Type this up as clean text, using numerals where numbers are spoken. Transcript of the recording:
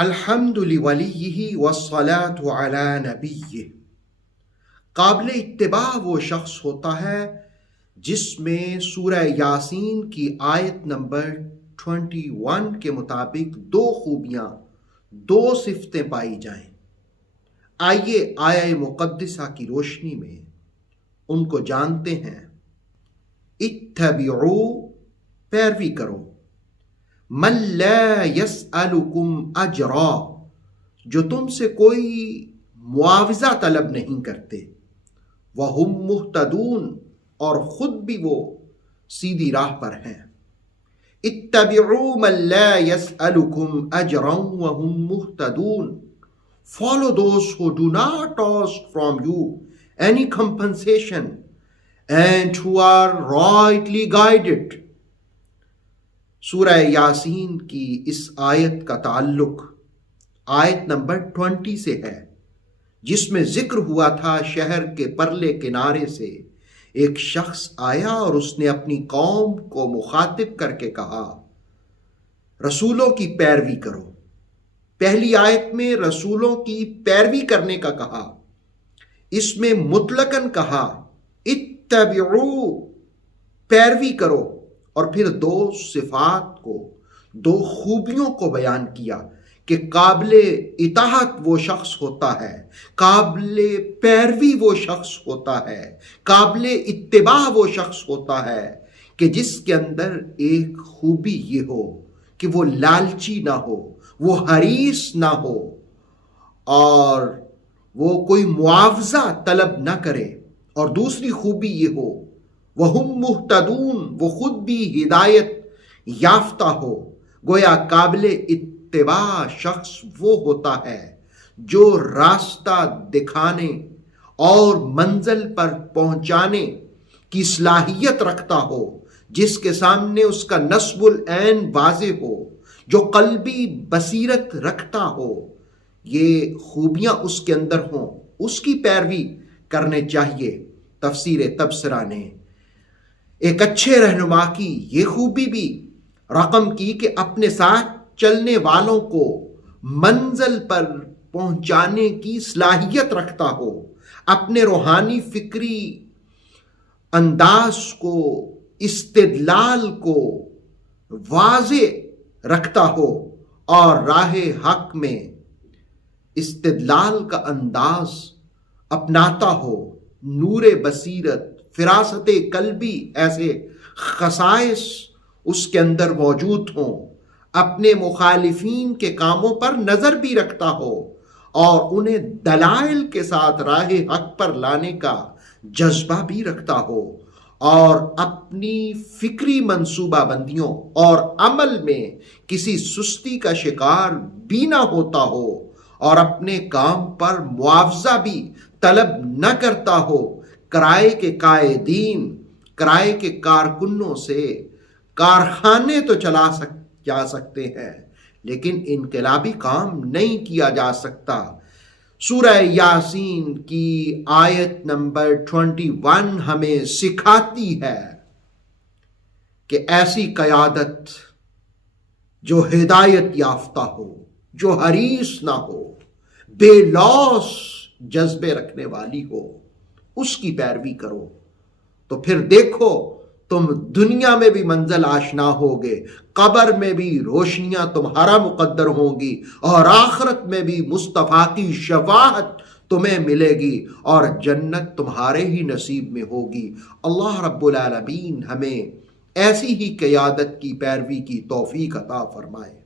الحمد لولیہ والصلاۃ علی نبیہ، قابل اتباع وہ شخص ہوتا ہے جس میں سورہ یاسین کی آیت نمبر 21 کے مطابق دو خوبیاں، دو صفتیں پائی جائیں۔ آئیے آیہ مقدسہ کی روشنی میں ان کو جانتے ہیں۔ اتبعوا، پیروی کرو، من لا یسألکم اجرا، جو تم سے کوئی معاوضہ طلب نہیں کرتے، وہم مہتدون، اور خود بھی وہ سیدھی راہ پر ہیں۔ اتبعوا من لا یسألکم اجرا وہم مہتدون، follow those who do not ask from you any compensation and who are rightly guided۔ سورہ یاسین کی اس آیت کا تعلق آیت نمبر 20 سے ہے، جس میں ذکر ہوا تھا شہر کے پرلے کنارے سے ایک شخص آیا اور اس نے اپنی قوم کو مخاطب کر کے کہا، رسولوں کی پیروی کرو۔ پہلی آیت میں رسولوں کی پیروی کرنے کا کہا، اس میں مطلقاً کہا اتبعوا، پیروی کرو، اور پھر دو صفات کو، دو خوبیوں کو بیان کیا کہ قابل اطاعت وہ شخص ہوتا ہے، قابل پیروی وہ شخص ہوتا ہے، قابل اتباع وہ شخص ہوتا ہے کہ جس کے اندر ایک خوبی یہ ہو کہ وہ لالچی نہ ہو، وہ حریص نہ ہو، اور وہ کوئی معاوضہ طلب نہ کرے، اور دوسری خوبی یہ ہو وہم مہتدون، وہ خود بھی ہدایت یافتہ ہو۔ گویا قابل اتباع شخص وہ ہوتا ہے جو راستہ دکھانے اور منزل پر پہنچانے کی صلاحیت رکھتا ہو، جس کے سامنے اس کا نصب العین واضح ہو، جو قلبی بصیرت رکھتا ہو، یہ خوبیاں اس کے اندر ہوں، اس کی پیروی کرنے چاہیے۔ تفسیر تبصرہ نے ایک اچھے رہنما کی یہ خوبی بھی رقم کی کہ اپنے ساتھ چلنے والوں کو منزل پر پہنچانے کی صلاحیت رکھتا ہو، اپنے روحانی فکری انداز کو، استدلال کو واضح رکھتا ہو، اور راہ حق میں استدلال کا انداز اپناتا ہو، نور بصیرت، فراست قلبی، ایسے خصائص اس کے اندر موجود ہوں، اپنے مخالفین کے کاموں پر نظر بھی رکھتا ہو، اور انہیں دلائل کے ساتھ راہ حق پر لانے کا جذبہ بھی رکھتا ہو، اور اپنی فکری منصوبہ بندیوں اور عمل میں کسی سستی کا شکار بھی نہ ہوتا ہو، اور اپنے کام پر معاوضہ بھی طلب نہ کرتا ہو۔ کرائے کے قائدین، کرائے کے کارکنوں سے کارخانے تو جا سکتے ہیں، لیکن انقلابی کام نہیں کیا جا سکتا۔ سورہ یاسین کی آیت نمبر 21 ہمیں سکھاتی ہے کہ ایسی قیادت جو ہدایت یافتہ ہو، جو حریص نہ ہو، بے لوث جذبے رکھنے والی ہو، اس کی پیروی کرو، تو پھر دیکھو تم دنیا میں بھی منزل آشنا ہوگے، قبر میں بھی روشنیاں تمہارا مقدر ہوں گی، اور آخرت میں بھی مصطفیٰ کی شفاعت تمہیں ملے گی، اور جنت تمہارے ہی نصیب میں ہوگی۔ اللہ رب العالمین ہمیں ایسی ہی قیادت کی پیروی کی توفیق عطا فرمائے۔